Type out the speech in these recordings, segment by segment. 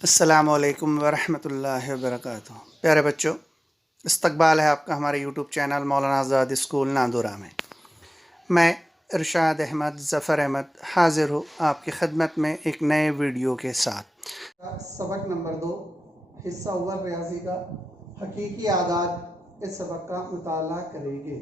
अस्सलामुअलैकुम वरहमतुल्लाहि वबरकातुहू। प्यारे बच्चों, इस्तकबाल है आपका हमारे यूट्यूब चैनल मौलाना आज़ाद स्कूल नांदुरा में। मैं इरशाद अहमद ज़फ़र अहमद हाज़िर हूँ आपकी खिदमत में एक नए वीडियो के साथ। सबक नंबर 2 हिस्सा अव्वल रियाजी का हकीकी आदात, इस सबक का मुताला करेंगे।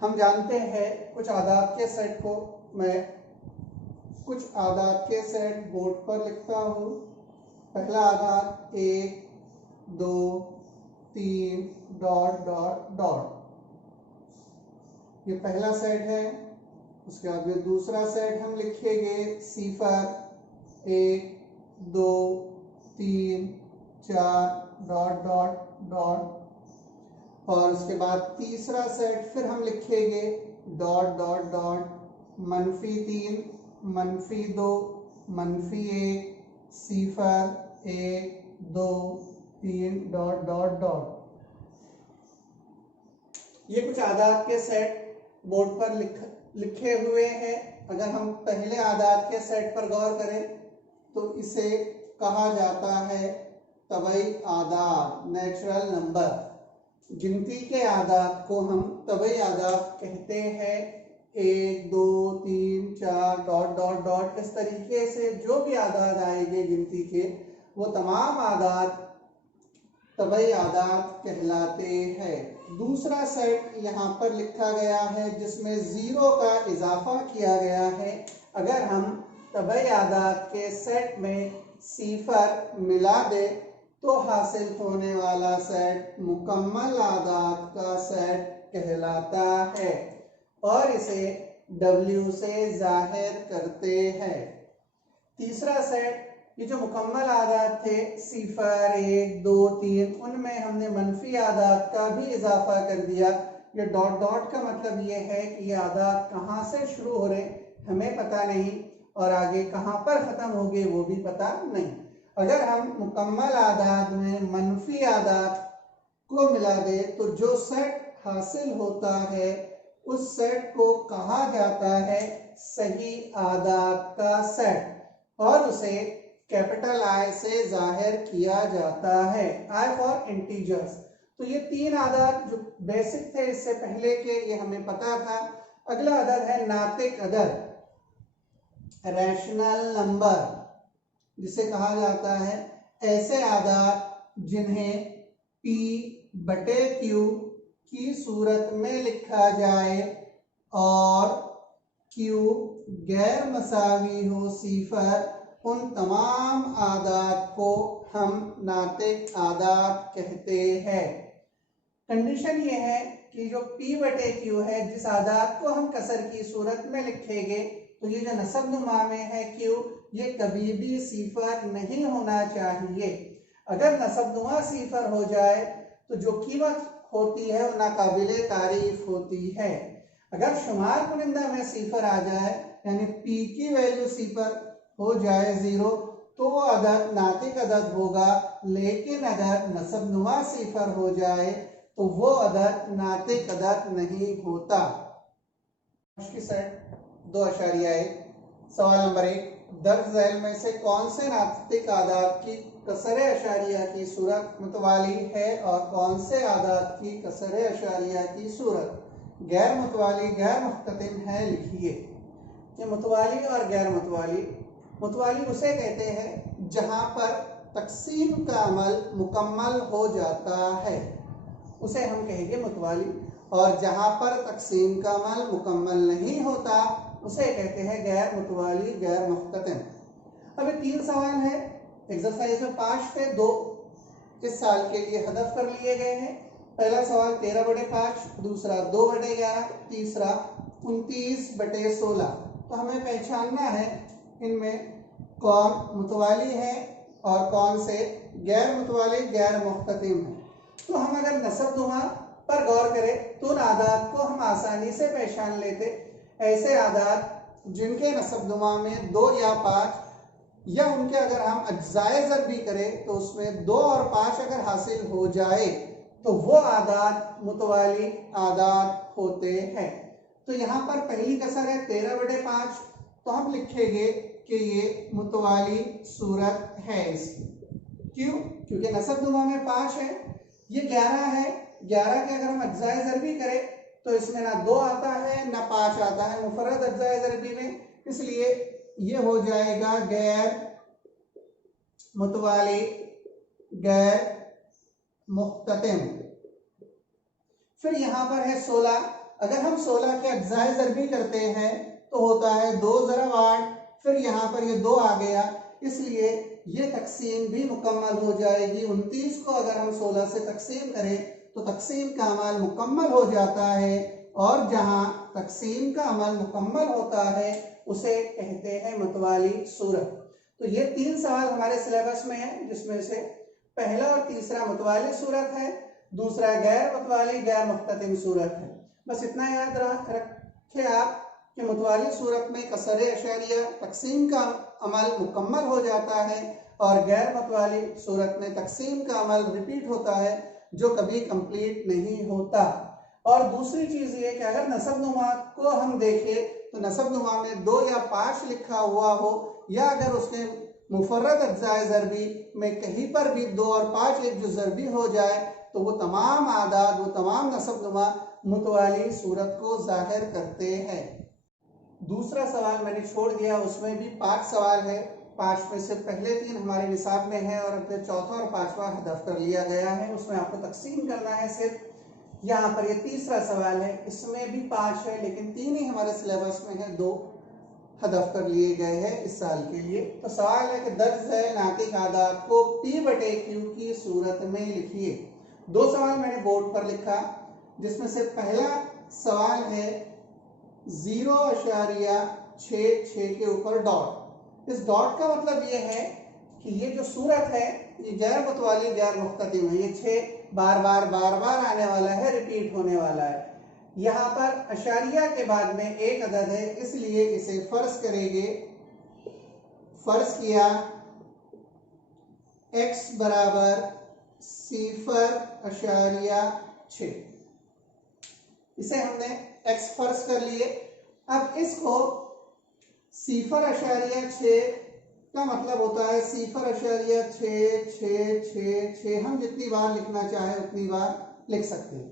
हम जानते हैं कुछ आदात के सेट को मैं कुछ आदात के सेट बोर्ड पर लिखता हूँ। पहला आदात 1 2 3 डॉट डॉट डॉट, ये पहला सेट है। उसके बाद में दूसरा सेट हम लिखेंगे सिफर 1 2 3 4 डॉट डॉट डॉट, और उसके बाद तीसरा सेट फिर हम लिखेंगे डॉट डॉट डॉट -3 -2 -1 सिफर 1 2 3 डॉट डॉट डॉट। ये कुछ आदात के सेट बोर्ड पर लिखे हुए हैं। अगर हम पहले आदात के सेट पर गौर करें तो इसे कहा जाता है तबई आदात, नेचुरल नंबर। गिनती के आदात को हम तबई आदात कहते हैं। 1 2 3 4 डॉट डॉट डॉट, इस तरीके से जो भी आदात आएंगे गिनती के, वो तमाम आदात तबई आदात कहलाते हैं। दूसरा सेट यहाँ पर लिखा गया है जिसमें 0 का इजाफा किया गया है। अगर हम तबई आदात के सेट में सिफर मिला दे तो हासिल होने वाला सेट मुकम्मल आदात का सेट कहलाता है और इसे W से जाहिर करते हैं। तीसरा सेट, ये जो मुकम्मल आदात थे सिफर 1 2 3, उनमें हमने मनफी आदात का भी इजाफा कर दिया। ये डॉट डॉट का मतलब ये है कि ये आदात कहाँ से शुरू हो रहे हमें पता नहीं और आगे कहाँ पर ख़त्म हो गए वो भी पता नहीं। अगर हम मुकम्मल आदात में मनफी आदात को मिला दे तो जो सेट हासिल होता है उस सेट को कहा जाता है सही आदात का सेट और उसे कैपिटल आई से जाहिर किया जाता है, आई फॉर इंटीजर्स। तो ये तीन आदात जो बेसिक थे इससे पहले के, ये हमें पता था। अगला अदद है नातिक अदद, रैशनल नंबर, जिसे कहा जाता है ऐसे आदात जिन्हें P बटे Q की सूरत में लिखा जाए और Q गैर मसावी हो सिफर, उन तमाम आदात को हम नातिक आदात कहते हैं। कंडीशन ये है कि जो P बटे Q है, जिस आदात को हम कसर की सूरत में लिखेंगे तो ये जो नसब नुमा में है Q, ये कभी भी सिफर नहीं होना चाहिए। अगर नसब नुमा सिफर हो जाए तो जो कीमत होती है वो नाकाबिले तारीफ होती है। अगर शुमार कुनिंदा में सिफर आ जाए यानी P की वैल्यू सिफर हो जाए 0 तो वो अदद नातिक अदद होगा, लेकिन अगर नसब नुमा सिफर हो जाए तो वो अदद नातिक अदद नहीं होता। मुश्किल सेट 2.1। सवाल नंबर 1, दर्ज झैल में से कौन से नातिक आदात की कसरे अशारिया की सूरत मुतवाली है और कौन से आदात की कसरे अशारिया की सूरत गैर मुतवाली गैर मुख्ततिम है, लिखिए। ये मुतवाली और गैर मुतवाली, मुतवाली उसे कहते हैं जहां पर तकसीम का अमल मुकम्मल हो जाता है, उसे हम कहेंगे मुतवाली, और जहां पर तकसीम का अमल मुकम्मल नहीं होता उसे कहते हैं गैर मुतवाली गैर मुख्ततिम। अब 3 सवाल है एक्सरसाइज में, 5 थे, 2 इस साल के लिए हदफ कर लिए गए हैं। पहला सवाल 13/5, दूसरा 2/11, तीसरा 29/16। तो हमें पहचानना है इनमें कौन मुतवाली है और कौन से गैर मुतवाली गैर मुख्ततिम है। तो हम अगर नसब नुमा पर गौर करें तो उन आदात को हम आसानी से पहचान लेते। ऐसे आदात जिनके नसब नुमा में 2 या 5 या उनके अगर हम अज्जाए ज़र भी करें तो उसमें 2 और 5 अगर हासिल हो जाए तो वो आदात मुतवाली आदात होते हैं। तो यहाँ पर पहली कसर है 13/5, तो हम लिखेंगे कि ये मुतवाली सूरत है इसकी। क्यों? क्योंकि नसबनुमा में 5 है, ये 11 है। 11 के अगर हम अज्जाए ज़रबी करें तो इसमें ना 2 आता है ना 5 आता है मुफर्रद अज्जाए ज़रबी में, इसलिए ये हो जाएगा गैर मुतवाली गैर मुख्ततिम। फिर यहाँ पर है 16। अगर हम 16 के अज्जाए ज़रबी करते हैं तो होता है 2 ज़रब 8, फिर यहाँ पर ये 2 आ गया, इसलिए ये तकसीम भी मुकम्मल हो जाएगी। 29 को अगर हम 16 से तकसीम करें तो तकसीम का अमल मुकम्मल हो जाता है, और जहाँ तकसीम का अमल मुकम्मल होता है उसे कहते हैं मुतवाली सूरत। तो ये 3 सवाल हमारे सिलेबस में है, जिसमें से पहला और तीसरा मुतवाली सूरत है, दूसरा गैर मुतवाली गैर मुख्ततिम सूरत है। बस इतना याद रखें आप कि मुतवाली सूरत में कसर अशरिया तकसीम का अमल मुकम्मल हो जाता है, और गैर मुतवाली सूरत में तकसीम का अमल रिपीट होता है जो कभी कंप्लीट नहीं होता। और दूसरी चीज़ ये कि अगर नसबनुमा को हम देखें तो नसबनुमा में 2 या 5 लिखा हुआ हो, या अगर उसके मुफर्रद अज्जाए ज़रबी में कहीं पर भी 2 और 5 एक जो ज़रबी हो जाए तो वो तमाम आदाद, वो तमाम नसबनुमा मुतवाली सूरत को जाहिर करते हैं। दूसरा सवाल मैंने छोड़ दिया, उसमें भी 5 सवाल है। 5 में से पहले 3 हमारे निसाब में है और अपने चौथा और 5वां हदफ कर लिया गया है, उसमें आपको तकसीम करना है सिर्फ। यहाँ पर ये तीसरा सवाल है, इसमें भी 5 है लेकिन 3 ही हमारे सिलेबस में है, 2 हदफ कर लिए गए हैं इस साल के लिए। तो सवाल है कि दर्ज है नातिक आदाद को P/Q की सूरत में लिखिए। 2 सवाल मैंने बोर्ड पर लिखा, जिसमें से पहला सवाल है 0.66 के ऊपर डॉट। इस डॉट का मतलब ये है कि ये जो सूरत है ये गैर मुतवाली गैर मुख्ततिम है, ये 6 बार बार आने वाला है, रिपीट होने वाला है। यहाँ पर अशारिया के बाद में एक अदद है, इसलिए इसे फर्ज करेंगे। फर्ज किया x बराबर 0.6, इसे हमने x फर्ज कर लिए। अब इसको 0.6 का मतलब होता है 0.66666, हम जितनी बार लिखना चाहे उतनी बार लिख सकते हैं।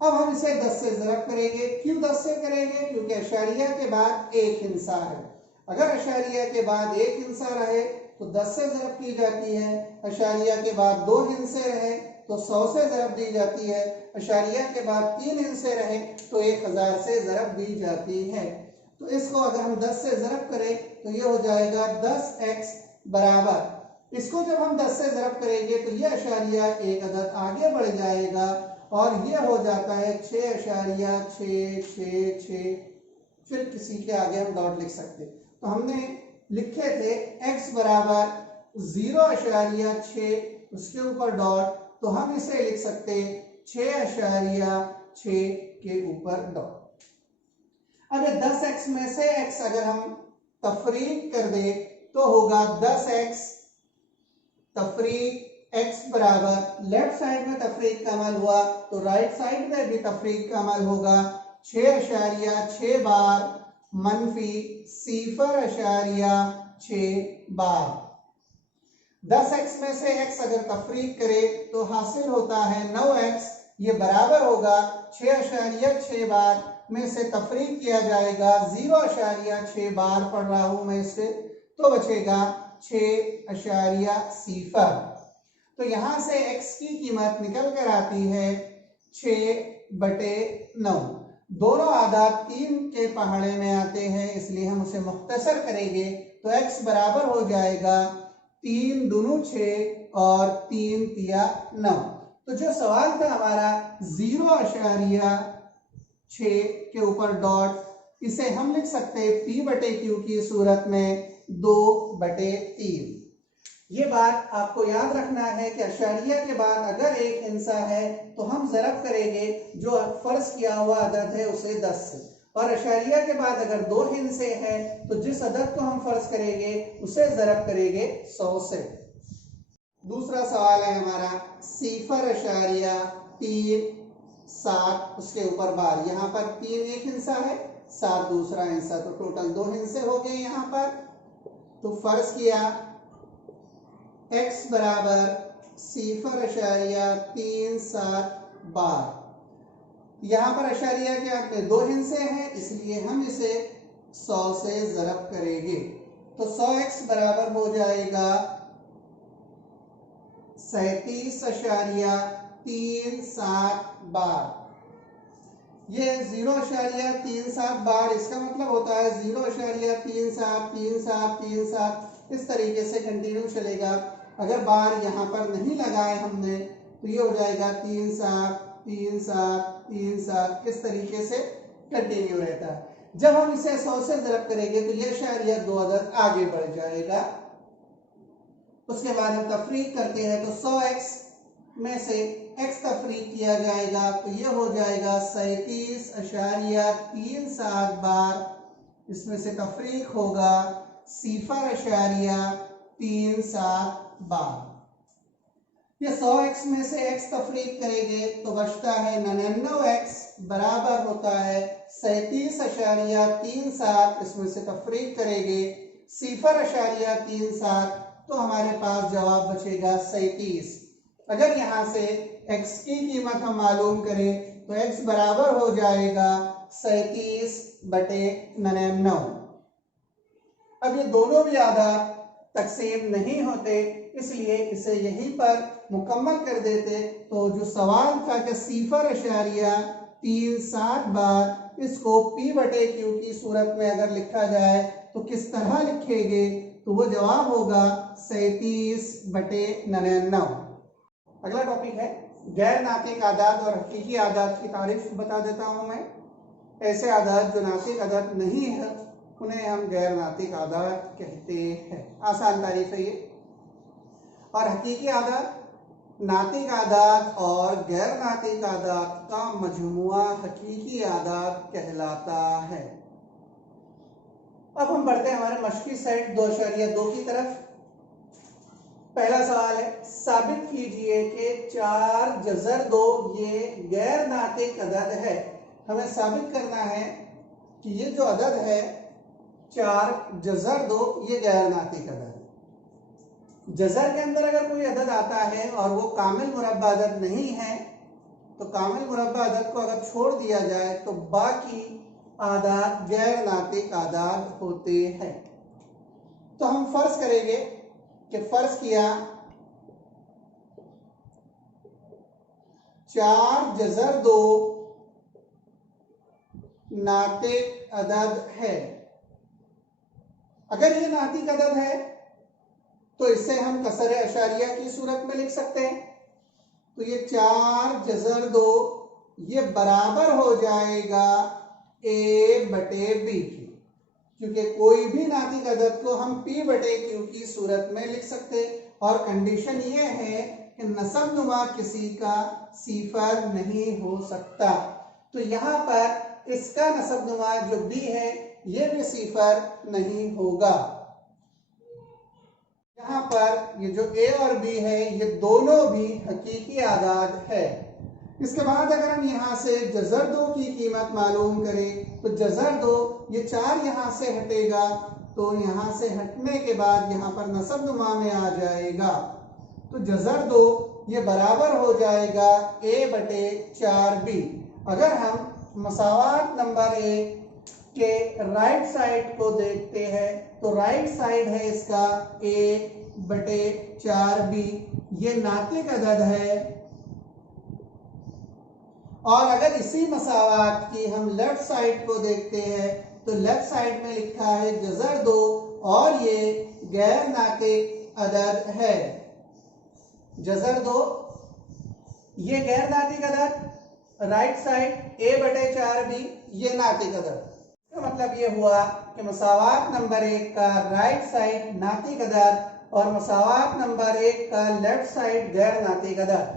अब हम इसे 10 से ज़रब करेंगे। क्यों 10 से करेंगे? क्योंकि अशारिया के बाद एक हिंसा है। अगर अशारिया के बाद एक हिंसा रहे तो 10 से ज़रब की जाती है, अशारिया के बाद 2 हिंसे रहे तो 100 से ज़रब दी जाती है, अशारिया के बाद 3 हिंसे रहे तो 1000 से ज़रब दी जाती है। तो इसको अगर हम 10 से ज़रब करें तो ये हो जाएगा 10x बराबर, इसको जब हम 10 से ज़रब करेंगे तो ये अशारिया एक अदद आगे बढ़ जाएगा और ये हो जाता है 6.666। फिर किसी के आगे हम डॉट लिख सकते। तो हमने लिखे थे x बराबर 0.6, उसके ऊपर डॉट, तो हम इसे लिख सकते 6.6 के ऊपर डॉट। अब ये 10x में से x अगर हम तफरीक कर दे तो होगा 10x तफरीक x बराबर, लेफ्ट साइड में तफरीक का अमल हुआ तो राइट साइड में भी तफरीक का अमल होगा। 6.6 बार मनफी 0.6 बार। 10x में से x अगर तफरीक करे तो हासिल होता है 9x, ये बराबर होगा 6.6 बार में से तफरीक किया जाएगा 0.6 बार पढ़ रहा हूं मैं इसे, तो बचेगा 6.0। तो यहां से x की कीमत निकल कर आती है 6/9। दोनों आदाद 3 के पहाड़े में आते हैं, इसलिए हम उसे मुख्तसर करेंगे तो x बराबर हो जाएगा 3 दूनी 6 और 3 तिया 9। तो जो सवाल था हमारा 0.6 के ऊपर डॉट, इसे हम लिख सकते हैं P/Q की सूरत में 2/3। ये बात आपको याद रखना है कि अशारिया के बाद अगर एक हिंसा है तो हम ज़रब करेंगे जो फर्ज किया हुआ अदद है उसे 10 से, और अशारिया के बाद अगर 2 हिंसे हैं तो जिस अदद को हम फर्ज करेंगे उसे ज़रब करेंगे 100 से। दूसरा सवाल है हमारा 0.37, उसके ऊपर बार। यहाँ पर 3 एक हिंसा है, 7 दूसरा हिंसा, तो टोटल 2 हिंसे हो गए यहाँ पर। तो फर्ज किया x बराबर 0.37 बार। यहाँ पर अशारिया क्या दो हिस्से हैं, इसलिए हम इसे 100 से ज़रब करेंगे। तो 100x बराबर हो जाएगा 37.37 बार। ये 0.37 बार, इसका मतलब होता है 0.373737 इस तरीके से कंटिन्यू चलेगा। अगर बार यहाँ पर नहीं लगाए हमने तो ये हो जाएगा 373737 इस तरीके से कंटिन्यू रहता है। जब हम इसे 100 से ज़रब करेंगे तो ये शायद 2 अदद आगे बढ़ जाएगा। उसके बाद हम तफरीक करते हैं तो 100x में से x तफरीक किया जाएगा तो ये हो जाएगा 37.37 बार। इसमें से तफरीक होगा 0.37 बार। ये 100x में से x तफरीक करेंगे तो बचता है 99x बराबर होता है 37.37। इसमें से तफरीक करेंगे 0.37 तो हमारे पास जवाब बचेगा 37। अगर यहाँ से x की कीमत हम मालूम करें तो x बराबर हो जाएगा 37/99। अब ये दोनों भी आधार तकसीम नहीं होते, इसलिए इसे यहीं पर मुकम्मल कर देते। तो जो सवाल था कि 0.37 बार, इसको p/q की सूरत में अगर लिखा जाए तो किस तरह लिखेंगे, तो वो जवाब होगा 37/99। अगला टॉपिक है गैर नातिक आदाद और हकीकी आदाद की तारीफ बता देता हूं मैं। ऐसे आदाद जो नातिक आदाद नहीं है उन्हें हम गैर नातिक आदाद कहते हैं। आसान तारीफ है ये। और हकीकी आदाद नातिक आदाद और गैर नातिक आदाद का मजमुआ हकीकी आदाद कहलाता है। अब हम बढ़ते हैं हमारे मशकी सेट 2.2 की तरफ। पहला सवाल है, साबित कीजिए कि 4 जज़र 2 ये गैर नातिक अदद है। हमें साबित करना है कि ये जो अदद है 4 जज़र 2 ये गैर नातिक अदद है। जज़र के अंदर अगर कोई अदद आता है और वो कामिल मुरब्बा अदद नहीं है तो कामिल मुरब्बा अदद को अगर छोड़ दिया जाए तो बाकी आदाद गैर नातिक आदाद होते हैं। तो हम फर्ज करेंगे कि फर्ज किया 4 जज़र 2 नातिक अदद है। अगर ये नातिक अदद है तो इसे हम कसर अशारिया की सूरत में लिख सकते हैं। तो ये 4 जज़र 2 ये बराबर हो जाएगा a/b की, क्योंकि कोई भी नातिक अदद को हम p/q की सूरत में लिख सकते। और कंडीशन ये है कि नसब नुमा किसी का सिफर नहीं हो सकता। तो यहाँ पर इसका नसब नुमा जो b है ये भी सिफर नहीं होगा। यहाँ पर ये जो a और b है ये दोनों भी हकीकी आदाद है। इसके बाद अगर हम यहाँ से जज़र 2 की कीमत मालूम करें तो जज़र 2 ये 4 यहाँ से हटेगा तो यहाँ से हटने के बाद यहाँ पर नसब नुमा में आ जाएगा। तो जज़र 2 ये बराबर हो जाएगा a/4b। अगर हम मसावात नंबर 1 के राइट साइड को देखते हैं तो राइट साइड है इसका a/4b, ये नातिक अदद है। और अगर इसी मसावात की हम लेफ्ट साइड को देखते हैं तो लेफ्ट साइड में लिखा है जज़र 2 और ये गैर नातिक अदद है। जज़र 2 ये गैर नातिक अदद, राइट साइड a/4b ये नातिक अदद। इसका मतलब ये हुआ कि मसावात नंबर 1 का राइट साइड नातिक अदद और मसावात नंबर 1 का लेफ्ट साइड गैर नातिक अदद।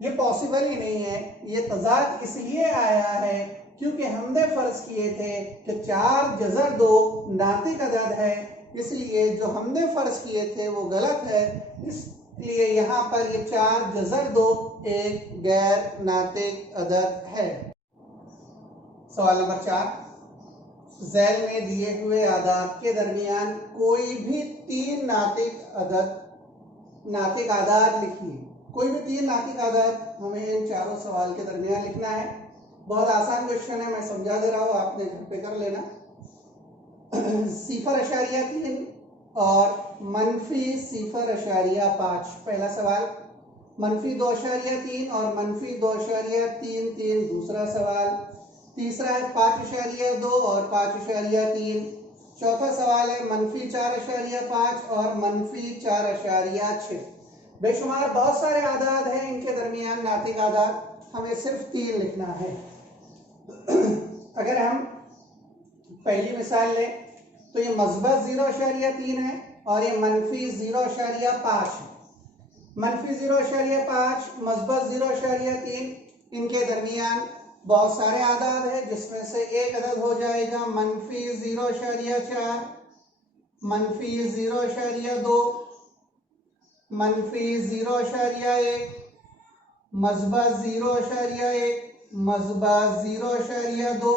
ये पॉसिबल ही नहीं है। ये तजाद इसलिए आया है क्योंकि हमने फर्ज किए थे कि 4 जज़र 2 नातिक अदद है, इसलिए जो हमने फर्ज किए थे वो गलत है। इसलिए यहाँ पर ये 4 जज़र 2 एक गैर नातिक अदद है। सवाल नंबर 4, झैल में दिए हुए आदाद के दरमियान कोई भी तीन नातिक आदाद लिखिए। कोई भी तीन नातिक आदाद हमें इन चारों सवाल के दरमियान लिखना है। बहुत आसान क्वेश्चन है, मैं समझा दे रहा हूं, आपने घर पे कर लेना। 0.3 और -0.5 पहला सवाल, -2.3 और -2.33 दूसरा सवाल, तीसरा है 5.2 और 5.3, चौथा सवाल है -4.5 और -4.6। बेशुमार बहुत सारे आदाद हैं, इनके दरमियान नातिक आदाद, हमें सिर्फ 3 लिखना है। अगर हम पहली मिसाल लें तो ये मस्बत 0.3 है और ये -0.5 है। -0.5 मस्बत 0.3, इनके दरमियान बहुत सारे आदाद है, जिसमें से एक अदद हो जाएगा -0.4, -0.2, -0.1, मस्बत 0.1, मस्बत 0.2।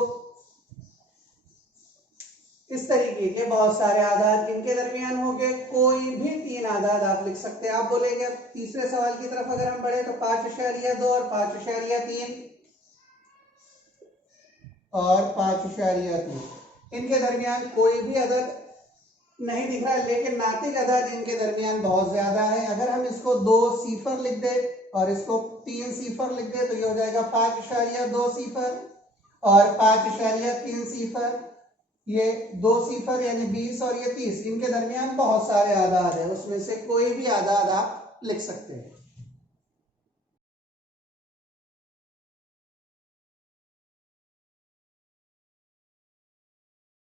इस तरीके के बहुत सारे आदाद इनके दरमियान हो गए। कोई भी तीन आदाद आप लिख सकते हैं। आप बोलेंगे अब तीसरे सवाल की तरफ अगर हम बढ़े तो 5.2 और 5.3 और 5.3, इनके दरमियान कोई भी अदद नहीं दिख रहा है, लेकिन नातिक अदद इनके दरमियान बहुत ज्यादा है। अगर हम इसको 2 सिफर लिख दे और इसको 3 सिफर लिख दे तो ये हो जाएगा 5.2 सिफर और 5.3 सिफर, ये 2 सिफर यानी 20 और ये 30, इनके दरमियान बहुत सारे आदाद है, उसमें से कोई भी आदाद आप लिख सकते हैं।